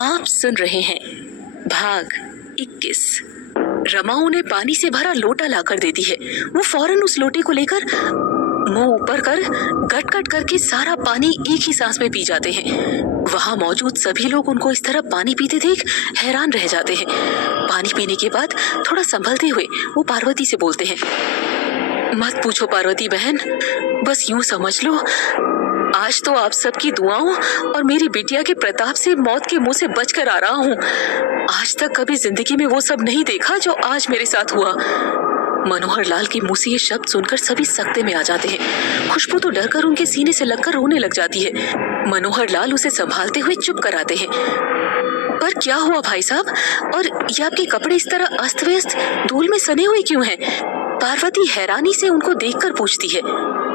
आप सुन रहे हैं भाग 21। रमा उन्हें पानी से भरा लोटा लाकर देती है। वो फौरन उस लोटे को लेकर मुंह ऊपर कर गट गट करके सारा पानी एक ही सांस में पी जाते हैं। वहां मौजूद सभी लोग उनको इस तरह पानी पीते देख हैरान रह जाते हैं। पानी पीने के बाद थोड़ा संभलते हुए वो पार्वती से बोलते हैं, मत पूछो पार्वती बहन, बस यूं समझ लो आज तो आप सबकी दुआओं और मेरी बिटिया के प्रताप से मौत के मुंह से बचकर आ रहा हूँ। आज तक कभी जिंदगी में वो सब नहीं देखा जो आज मेरे साथ हुआ। मनोहर लाल के मुंह से ये शब्द सुनकर सभी सकते में आ जाते हैं। खुशबू तो डरकर उनके सीने से लगकर रोने लग जाती है। मनोहर लाल उसे संभालते हुए चुप कराते हैं। पर क्या हुआ भाई साहब, और ये आपके कपड़े इस तरह अस्त व्यस्त धूल में सने हुए क्यों हैं? पार्वती हैरानी से उनको देखकर पूछती है।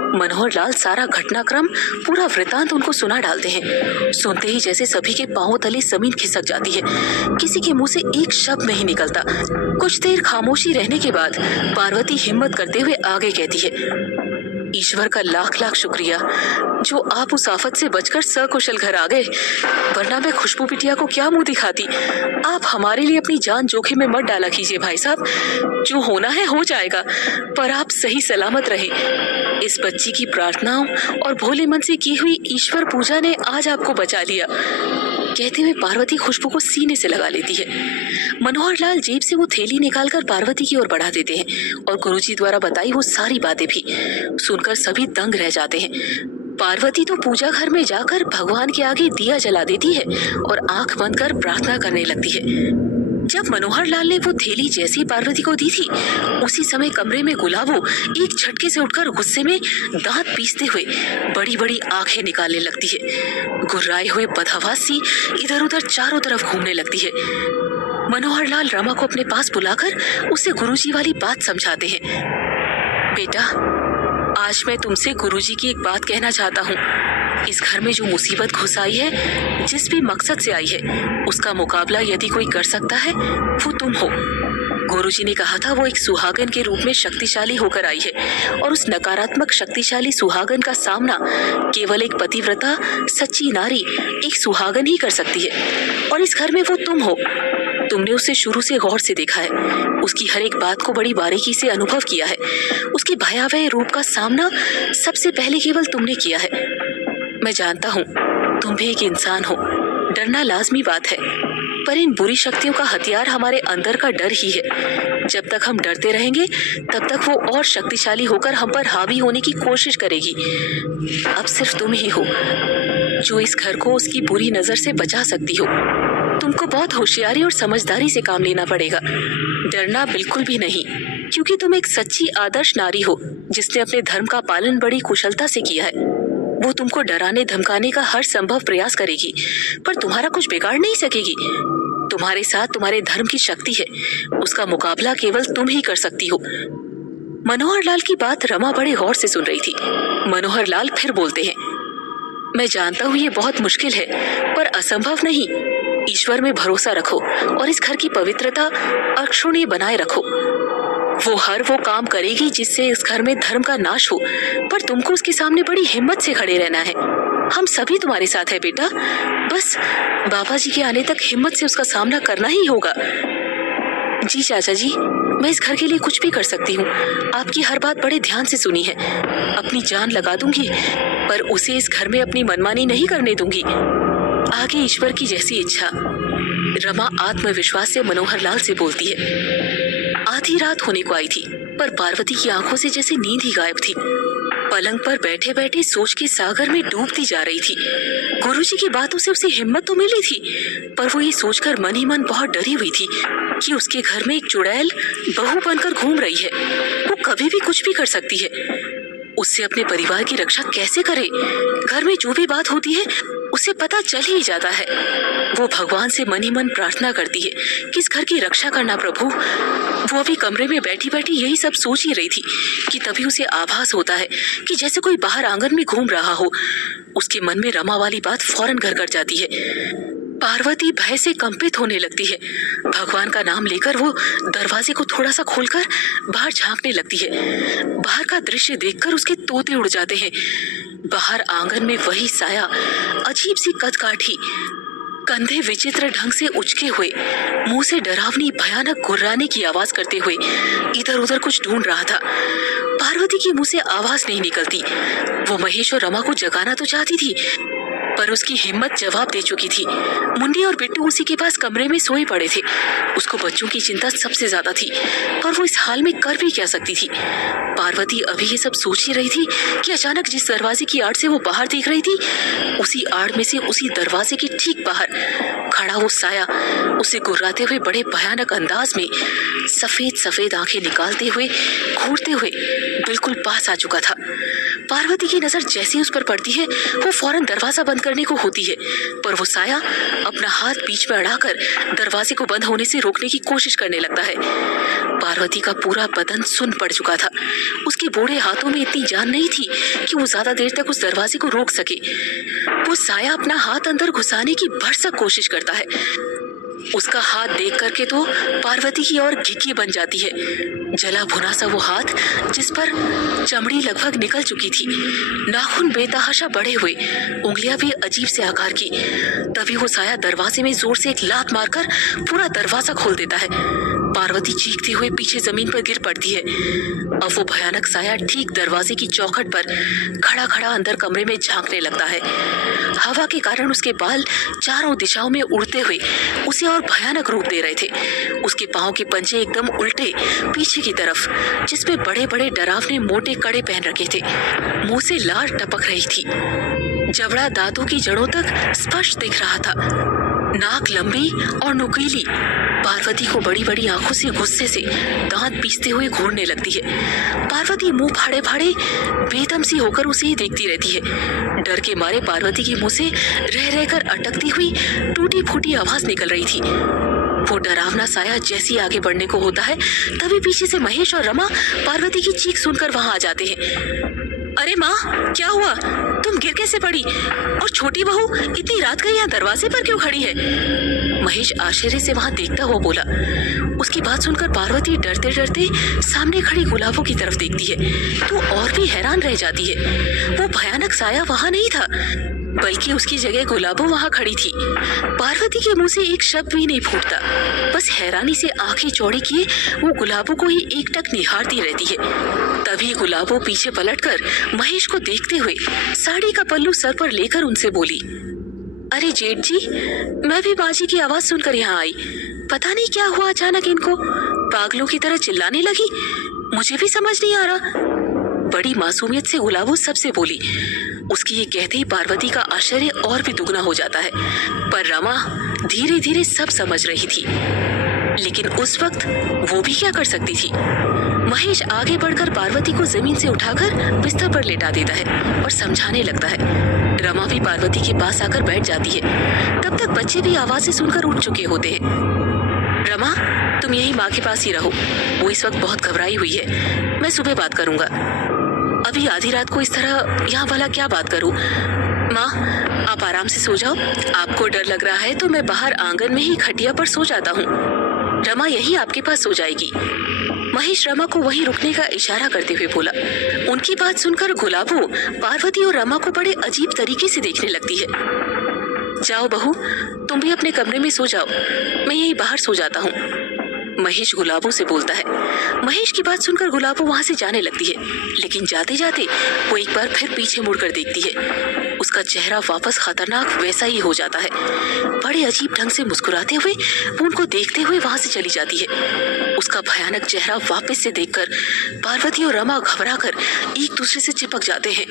मनोहर लाल सारा घटनाक्रम पूरा वृतांत उनको सुना डालते हैं। सुनते ही जैसे सभी के पांवों तले जमीन खिसक जाती है। किसी के मुंह से एक शब्द नहीं निकलता। कुछ देर खामोशी रहने के बाद पार्वती हिम्मत करते हुए आगे कहती है, ईश्वर का लाख लाख शुक्रिया जो आप उस आफत से बचकर सकुशल घर आ गए, वरना मैं खुशबू बिटिया को क्या मुंह दिखाती। आप हमारे लिए अपनी जान जोखिम में मत डाला कीजिए भाई साहब, जो होना है हो जाएगा, पर आप सही सलामत रहे। इस बच्ची की प्रार्थनाओं और भोले मन से की हुई ईश्वर पूजा ने आज आपको बचा लिया। कहते हुए पार्वती खुशबू को सीने से लगा लेती है। मनोहर लाल जेब से वो थैली निकालकर पार्वती की ओर बढ़ा देते हैं और गुरुजी द्वारा बताई वो सारी बातें भी सुनकर सभी दंग रह जाते हैं। पार्वती तो पूजा घर में जाकर भगवान के आगे दिया जला देती है और आंख बंद कर प्रार्थना करने लगती है। जब मनोहर लाल ने वो थैली जैसी पार्वती को दी थी, उसी समय कमरे में गुलाबो एक झटके से उठकर गुस्से में दांत पीसते हुए बड़ी बड़ी आंखें निकालने लगती है। गुर्राए हुए बदहवास सी इधर उधर चारों तरफ घूमने लगती है। मनोहर लाल रमा को अपने पास बुलाकर उसे गुरुजी वाली बात समझाते हैं। बेटा, आज मैं तुमसे गुरुजी की एक बात कहना चाहता हूँ। इस घर में जो मुसीबत घुस आई है, जिस भी मकसद से आई है, उसका मुकाबला यदि कोई कर सकता है वो तुम हो। गुरुजी ने कहा था वो एक सुहागन के रूप में शक्तिशाली होकर आई है और उस नकारात्मक शक्तिशाली सुहागन का सामना केवल एक पतिव्रता सच्ची नारी एक सुहागन ही कर सकती है, और इस घर में वो तुम हो। तुमने उसे शुरू से गौर से देखा है, उसकी हर एक बात को बड़ी बारीकी से अनुभव किया है। उसके भयावह रूप का सामना सबसे पहले केवल तुमने किया है। मैं जानता हूँ तुम भी एक इंसान हो, डरना लाजमी बात है, पर इन बुरी शक्तियों का हथियार हमारे अंदर का डर ही है। जब तक हम डरते रहेंगे तब तक वो और शक्तिशाली होकर हम पर हावी होने की कोशिश करेगी। अब सिर्फ तुम ही हो जो इस घर को उसकी बुरी नजर से बचा सकती हो। तुमको बहुत होशियारी और समझदारी से काम लेना पड़ेगा, डरना बिल्कुल भी नहीं, क्योंकि तुम एक सच्ची आदर्श नारी हो जिसने अपने धर्म का पालन बड़ी कुशलता से किया है। वो तुमको डराने धमकाने का हर संभव प्रयास करेगी, पर तुम्हारा कुछ बिगाड़ नहीं सकेगी। तुम्हारे साथ तुम्हारे धर्म की शक्ति है, उसका मुकाबला केवल तुम ही कर सकती हो। मनोहर लाल की बात रमा बड़े गौर से सुन रही थी। मनोहर लाल फिर बोलते हैं, मैं जानता हूँ ये बहुत मुश्किल है, पर असंभव नहीं। ईश्वर में भरोसा रखो और इस घर की पवित्रता अक्षुण्य बनाए रखो। वो काम करेगी जिससे इस घर में धर्म का नाश हो, पर तुमको उसके सामने बड़ी हिम्मत से खड़े रहना है। हम सभी तुम्हारे साथ है बेटा, बस बाबा जी के आने तक हिम्मत से उसका सामना करना ही होगा। जी चाचा जी, मैं इस घर के लिए कुछ भी कर सकती हूँ। आपकी हर बात बड़े ध्यान से सुनी है। अपनी जान लगा दूंगी, पर उसे इस घर में अपनी मनमानी नहीं करने दूंगी। आगे ईश्वर की जैसी इच्छा। रमा आत्मविश्वास से मनोहर लाल से बोलती है। आधी रात होने को आई थी, पर पार्वती की आंखों से जैसे नींद ही गायब थी। पलंग पर बैठे बैठे सोच के सागर में डूबती जा रही थी। गुरुजी की बातों से उसे हिम्मत तो मिली थी, पर वो ये सोचकर मन ही मन बहुत डरी हुई थी कि उसके घर में एक चुड़ैल बहू बनकर घूम रही है। वो कभी भी कुछ भी कर सकती है। उससे अपने परिवार की रक्षा कैसे करे? घर में जो भी बात होती है उसे पता चल ही जाता है। वो भगवान से मन ही मन प्रार्थना करती है कि इस घर की रक्षा करना प्रभु। वो अभी कमरे में बैठी बैठी यही सब सोच ही रही थी कि तभी उसे आभास होता है कि जैसे कोई बाहर आंगन में घूम रहा हो। उसके मन में रमा वाली बात फौरन घर कर जाती है। पार्वती भय से कंपित होने लगती है। भगवान का नाम लेकर वो दरवाजे को थोड़ा सा खोलकर बाहर झांकने लगती है। बाहर का दृश्य देखकर उसके तोते उड़ जाते हैं। बाहर आंगन में वही साया, अजीब सी कद काठी, कंधे विचित्र ढंग से उचके हुए, मुंह से डरावनी भयानक गुर्राने की आवाज करते हुए इधर उधर कुछ ढूंढ रहा था। पार्वती के मुंह से आवाज नहीं निकलती। वो महेश और रमा को जगाना तो चाहती थी, पर उसकी हिम्मत जवाब दे चुकी थी। मुन्नी और बिट्टू उसी के पास कमरे में सोए पड़े थे। उसको बच्चों की चिंता सबसे ज्यादा थी, पर वो इस हाल में कर भी क्या सकती थी। पार्वती अभी ये सब सोच ही रही थी कि अचानक जिस दरवाजे की आड़ से वो बाहर देख रही थी, उसी आड़ में से उसी दरवाजे के ठीक बाहर खड़ा वो साया उसे गुर्राते हुए बड़े भयानक अंदाज में सफेद सफेद आंखें निकालते हुए घूरते हुए बिल्कुल पास आ चुका था। पार्वती की नजर जैसे उस पर पड़ती है, वो फौरन दरवाजा बंद करने को होती है, पर वो साया अपना हाथ बीच में अड़ाकर दरवाजे को बंद होने से रोकने की कोशिश करने लगता है। पार्वती का पूरा बदन सुन्न पड़ चुका था। उसके बूढ़े हाथों में इतनी जान नहीं थी कि वो ज्यादा देर तक उस दरवाजे को रोक सके। वो साया अपना हाथ अंदर घुसाने की भरसक कोशिश करता है। उसका हाथ देख करके तो पार्वती की और घिकी बन जाती है। जला भुना सा वो हाथ जिस पर चमड़ी लगभग निकल चुकी थी, नाखून बेतहाशा बड़े हुए, उंगलियां भी अजीब से आकार की। तभी वो साया दरवाजे में जोर से एक लात मारकर पूरा दरवाजा खोल देता है। पार्वती चीखते हुए पीछे जमीन पर गिर पड़ती है। अब वो भयानक साया ठीक दरवाजे की चौखट पर खड़ा खड़ा अंदर कमरे में झांकने लगता है। हवा के कारण उसके बाल चारों दिशाओं में उड़ते हुए उसे और भयानक रूप दे रहे थे। उसके पांव के पंजे एकदम उल्टे पीछे की तरफ, जिसपे बड़े बड़े डरावने मोटे कड़े पहन रखे थे। मुंह से लार टपक रही थी। जबड़ा दांतों की जड़ों तक स्पष्ट दिख रहा था। नाक लंबी और नुकीली। पार्वती को बड़ी बड़ी आंखों से गुस्से से दांत पीसते हुए घूरने लगती है। पार्वती मुंह फाड़े फाड़े बेदम सी होकर उसे ही देखती रहती है। डर के मारे पार्वती के मुंह से रह रहकर अटकती हुई टूटी फूटी आवाज निकल रही थी। वो डरावना साया जैसे आगे बढ़ने को होता है, तभी पीछे से महेश और रमा पार्वती की चीख सुनकर वहां आ जाते हैं। अरे माँ, क्या हुआ? तुम गिर कैसे पड़ी? और छोटी बहू इतनी रात को यहाँ दरवाजे पर क्यों खड़ी है? महेश आश्चर्य से वहां देखता हुआ बोला। उसकी बात सुनकर पार्वती डरते डरते सामने खड़ी गुलाबों की तरफ देखती है तो और भी हैरान रह जाती है। वो भयानक साया वहां नहीं था, बल्कि उसकी जगह गुलाबों वहां खड़ी थी। पार्वती के मुंह से एक शब्द भी नहीं फूटता, बस हैरानी से आंखें चौड़ी किए वो गुलाबों को ही एकटक निहारती रहती है। तभी गुलाबों पीछे पलटकर महेश को देखते हुए साड़ी का पल्लू सर पर लेकर उनसे बोली, अरे जेठ जी, मैं भी बाजी की आवाज सुनकर यहाँ आई। पता नहीं क्या हुआ अचानक इनको, पागलों की तरह चिल्लाने लगी। मुझे भी समझ नहीं आ रहा। बड़ी मासूमियत से गुलाबों सबसे बोली। उसकी ये कहते ही पार्वती का आश्चर्य और भी दुगना हो जाता है, पर रमा धीरे धीरे सब समझ रही थी। लेकिन उस वक्त वो भी क्या कर सकती थी। महेश आगे बढ़कर पार्वती को जमीन से उठाकर बिस्तर पर लेटा देता है और समझाने लगता है। रमा भी पार्वती के पास आकर बैठ जाती है। तब तक बच्चे भी आवाजें सुनकर उठ चुके होते हैं। रमा, तुम यही माँ के पास ही रहो, वो इस वक्त बहुत घबराई हुई है। मैं सुबह बात करूंगा। अभी आधी रात को इस तरह यहाँ भला क्या बात करूं? माँ, आप आराम से सो जाओ। आपको डर लग रहा है तो मैं बाहर आंगन में ही खटिया पर सो जाता हूँ। रमा यही आपके पास सो जाएगी। महेश रमा को वहीं रुकने का इशारा करते हुए बोला। उनकी बात सुनकर गुलाबो पार्वती और रमा को बड़े अजीब तरीके से देखने लगती है। जाओ बहू, तुम भी अपने कमरे में सो जाओ, मैं यहीं बाहर सो जाता हूँ, महेश गुलाबों से बोलता है। महेश की बात सुनकर गुलाबो वहां से जाने लगती है, लेकिन जाते जाते वो एक बार फिर पीछे मुड़कर देखती है। उसका चेहरा वापस खतरनाक वैसा ही हो जाता है। बड़े अजीब ढंग से मुस्कुराते हुए वो उनको देखते हुए वहां से चली जाती है। उसका भयानक चेहरा वापस से देखकर पार्वती और रमा घबराकर एक दूसरे से चिपक जाते हैं।